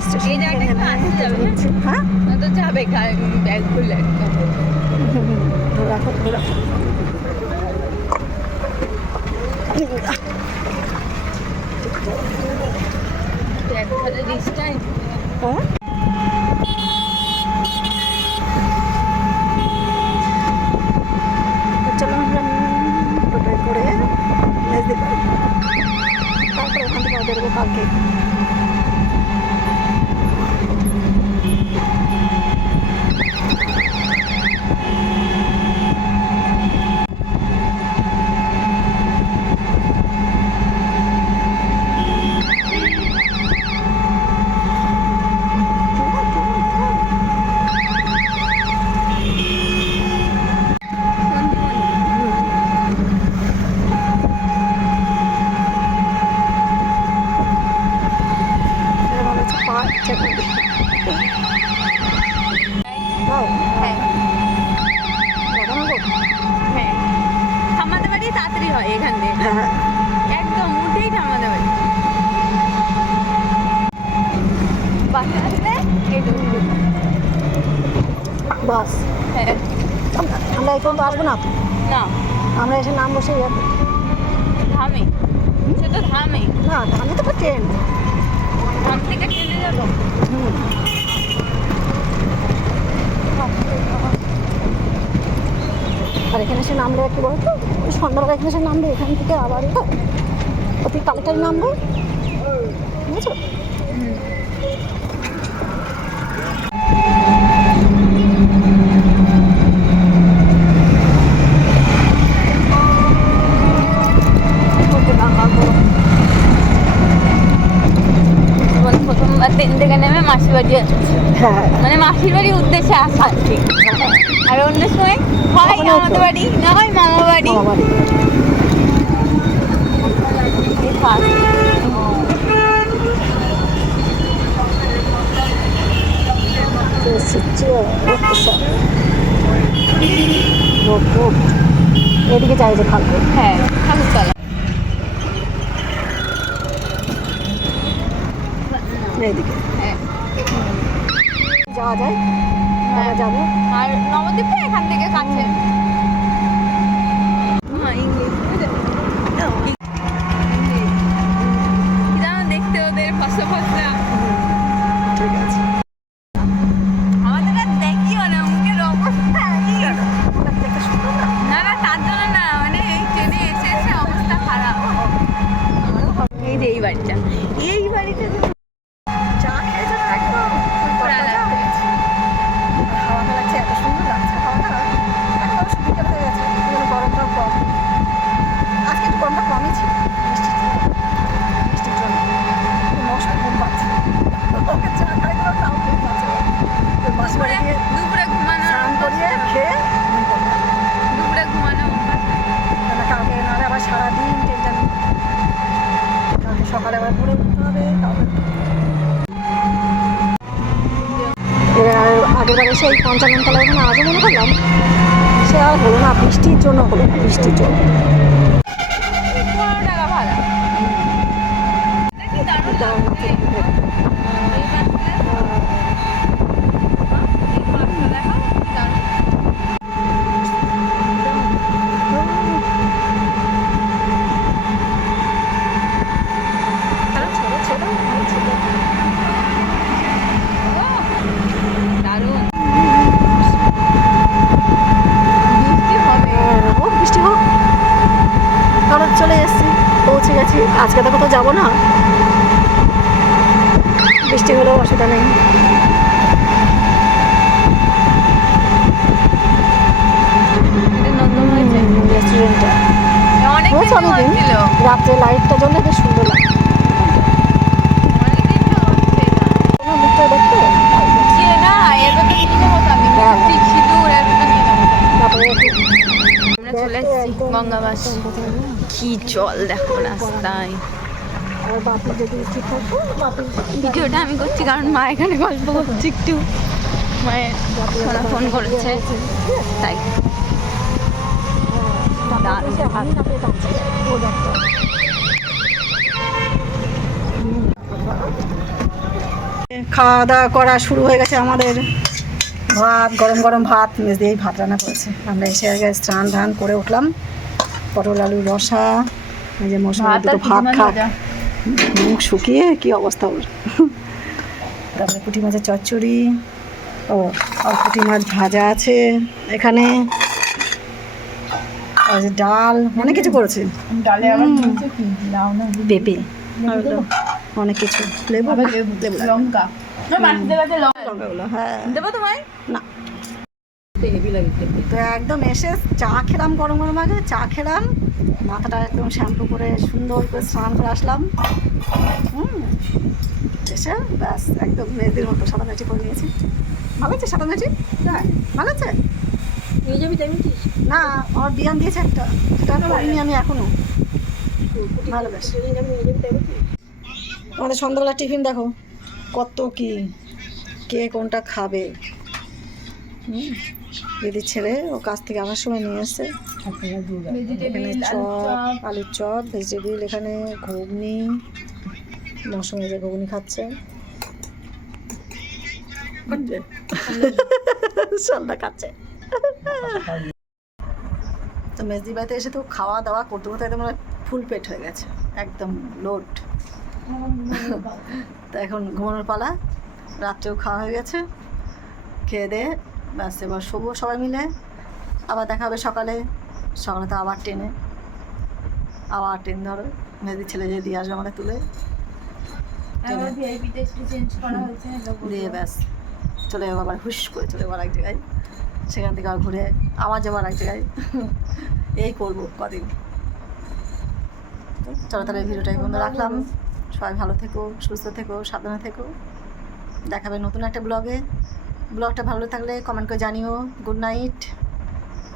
Station? হ্যাঁ? ও তো যাবে ব্যাগ ধরে রাখো। রাখো হ্যাঁ? করে মেজদির বাড়ি। তারপরে ওখান থেকে বেরোবো কালকে এবার মনে হচ্ছে পা চেপে দাও হ্যাঁ লাগানো গো হ্যাঁ ঠাম্মাদের বাড়ি তাড়াতাড়ি হয় এখান থেকে হ্যাঁ হ্যাঁ একদম উঠেই ঠাম্মাদের বাড়ি বাসে হ্যাঁ। আমরা এই পর্যন্ত আসব না? না। আমরা এসে নাম বসে যাব। ধামে সে তো ধামে না আমি তো ট্রেন। ধাম থেকে ট্রেনে যাব। হুম। আর এখানে এসে নামলে একটু বলতো? ওই সন্ধ্যাবেলা এখানে এসে নামলে, এখান থেকে আবার অতি কালেক্টারে নামবো বুঝেছ? নামাবো। প্রথমবার ট্রেন থেকে নেমে মাসির বাড়ি হ্যাঁ মানে মাসির বাড়ির উদ্দেশ্যে আসা ঠিক। আর অন্য সময় হয় আমাদের বাড়ি না হয় মামা বাড়ি। এদিকে যাই যে খালকে। হ্যাঁ ঠাকুরতলা এইদিকে হ্যাঁ। যাওয়া যায় আমরা যাব। আর নবদ্বীপে এখান থেকে কাছে। হ্যাঁ, দেখতে ওদের ফসা ফসা ঠিক আছে। এই। দেখতে সুন্দর না না না তার জন্য না মানে এই ট্রেনে এসে এসে অবস্থা খারাপ এই যে এই বাড়িটা এই বাড়িটা যে চা খেয়েছে না একদম পুরা লাগছে। খাওয়াটা লাগছে এত সুন্দর লাগছে খাওয়াটা একদম বিকেল হয়ে গেছে এই জন্য গরমটাও কম আজকে একটু গরমটা কমই ছিল বৃষ্টির জন্য বৃষ্টির জন্য একটু মশা ঘুম পাচ্ছে ওকে চা খাই দিলাম তাও ঘুম পাচ্ছে তো বাসি বাড়ি দুপুরে গিয়ে দুপুরে ঘুমানো স্নান করিয়ে খেয়ে ঘুম পড়লাম দুপুরে ঘুমানো তাহলে কালকে নাহলে আবার সারাদিন টেনশন কালকে সকালে আবার ঘুরে উঠতে হবে তারপর এবার আগের বারে সেই পঞ্চানন তলায় ওখানে আজও মনে করলাম। সে আর হলো না বৃষ্টির জন্য হলো বৃষ্টির জন্য। পনেরো টাকা ভাড়া কি দারুণ দারুণ লাগছে। লাগছে। এই রাস্তায়, এই পার্কটা দেখো, কি দারুণ। ছোট ছোট অনেক ছোট। ও, দারুণ। বৃষ্টি হবে। হ্যাঁ, হোক বৃষ্টি হোক আমরা চলে এসেছি পৌঁছে গেছি আজকে তো কোথাও যাব না। বৃষ্টি হলেও অসুবিধা নেই। রেস্টুরেন্টটা। রাত্রে লাইটটা জ্বলে বেশ সুন্দর লাগে অনেকদিন তো হচ্ছে এটা। কোনো মুখটা দেখতে চিয়ে না, এবার তো নিয়ে যাব তো আমি। হ্যাঁ। লিপস্টিক, সিঁদুর, এবার তো নিয়ে যাব। তারপরে একটু আমরা চলে এসেছি গঙ্গাবাস কি জল দেখো রাস্তায় ভিডিওটা আমি করছি কারণ মা এখানে গল্প করছে একটু মায়ের ফোন করেছে তাই খাওয়া দাওয়া করা শুরু হয়ে গেছে আমাদের। ভাত গরম গরম ভাত মেজ দিয়েই ভাত রান্না করেছে। আমরা এসে আগে স্নান ধান করে উঠলাম। পটল আলু রসা এই যে মৌসুমি দুটো ভাত খাক মুখ শুকিয়ে কি অবস্থা ওর? তারপরে পুঁটি মাছের চচ্চড়ি। ও আর পুঁটি মাছ ভাজা আছে এখানে। আর যে ডাল অনেক কিছু করেছে। ডালে আবার পেঁপে। অনেক কিছু। লেবু? লেবু লঙ্কা। হ্যাঁ। দেবো তোমায়? না। তো একদম এসে চা খেলাম গরম গরম আগে চা খেলাম মাথাটা একদম শ্যাম্পু করে সুন্দর করে স্নান করে আসলাম। হুম। এসে ব্যাস একদম মেয়েদের মতো সাদা করে নিয়েছি। ভালো আছে সাদা মেটি ভালো আছে? নিয়ে যাবি না আমার বিয়ান দিয়েছে একটা। সেটা করিনি আমি এখনও। ভালো বেশ আমাদের সন্ধ্যাবেলা টিফিন দেখো। কত কি কে কোনটা খাবে? হুম, দিদির ছেলে ও কাছ থেকে আসার সময় নিয়ে এসছে। এখানে চপ আলুর চপ ভেজিটেবিল এখানে ঘুগনি মৌসুমি যে ঘুগনি খাচ্ছে। সন্ধ্যা খাচ্ছে। তো মেজদি বাড়িতে এসে তো খাওয়া দাওয়া করতে করতে একদম ফুল পেট হয়ে গেছে। একদম লোড। তো এখন ঘুমানোর পালা। রাত্রেও খাওয়া হয়ে গেছে। খেয়ে দিয়ে ব্যাস এবার শোবো সবাই মিলে। আবার দেখা হবে সকালে। সকালে তো আবার ট্রেনে। আবার ট্রেন ধরো। মেয়েদের ছেলে যে দিয়ে আসবে আমাদের তুলে। দিয়ে ব্যাস। চলে যাব আবার হুশ করে চলে যাব এক জায়গায়। সেখান থেকে আবার ঘুরে আবার যাব এক জায়গায়। এই করব কদিন। তো চলো তাহলে ভিডিওটা বন্ধ রাখলাম। সবাই ভালো থেকো, সুস্থ থেকো, সাবধানে থেকো। দেখাবে নতুন একটা ব্লগে। ব্লগটা ভালো থাকলে কমেন্ট করে জানিও। Good night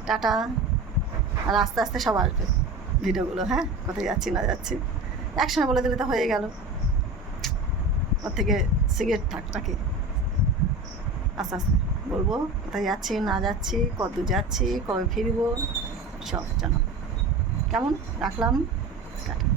tata. আর আস্তে আস্তে সব আসবে ভিডিওগুলো হ্যাঁ? কোথায় যাচ্ছি, না যাচ্ছি। একসঙ্গে বলে দিলে তো হয়ে গেল। ওর থেকে সিগারেট থাক নাকি? আস্তে আস্তে বলব, কোথায় যাচ্ছি, না যাচ্ছি, কত যাচ্ছি, কবে ফিরবো, সব জানাব কেমন? রাখলাম। টাটা।